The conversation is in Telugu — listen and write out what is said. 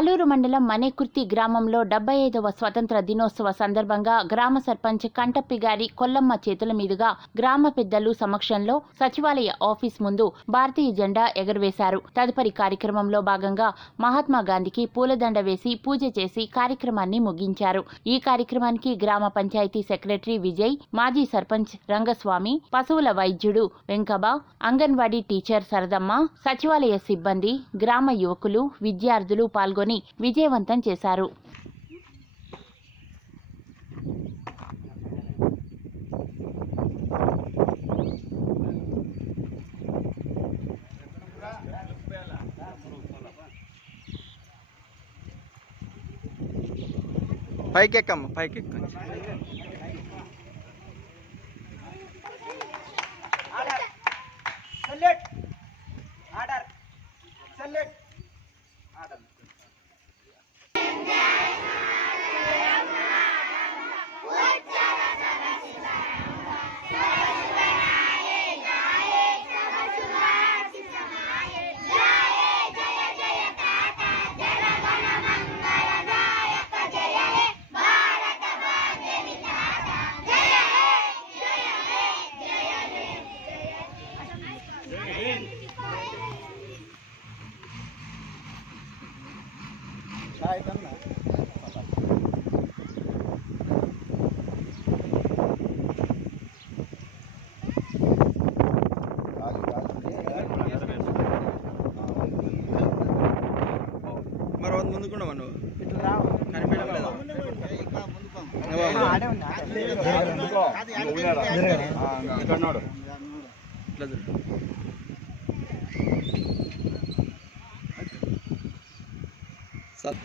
ఆలూరు మండలం మనేకుర్తి గ్రామంలో డెబ్బై ఐదవ స్వతంత్ర దినోత్సవ సందర్భంగా గ్రామ సర్పంచ్ కంటప్పి గారి కొల్లమ్మ చేతుల మీదుగా గ్రామ పెద్దలు సమక్షంలో సచివాలయ ఆఫీస్ ముందు భారతీయ జెండా ఎగరవేశారు. తదుపరి కార్యక్రమంలో భాగంగా మహాత్మా గాంధీకి పూలదండ వేసి పూజ చేసి కార్యక్రమాన్ని ముగించారు. ఈ కార్యక్రమానికి గ్రామ పంచాయతీ సెక్రటరీ విజయ్ మాజీ సర్పంచ్ రంగస్వామి పశువుల వైద్యుడు వెంకబా అంగన్వాడీ టీచర్ సరదమ్మ సచివాలయ సిబ్బంది గ్రామ యువకులు విద్యార్థులు పాల్గొని విజయవంతం చేశారు. పైకి ఎక్కమ్మ పైకి ఎక్క సెల్లెట్ ఆర్డర్ సెల్లెట్ ఆర్డర్ మరి వంద ముందుకున్నావా నువ్వు ఇట్లా రావు కనిపించడం bekledim. Hadi. Sat.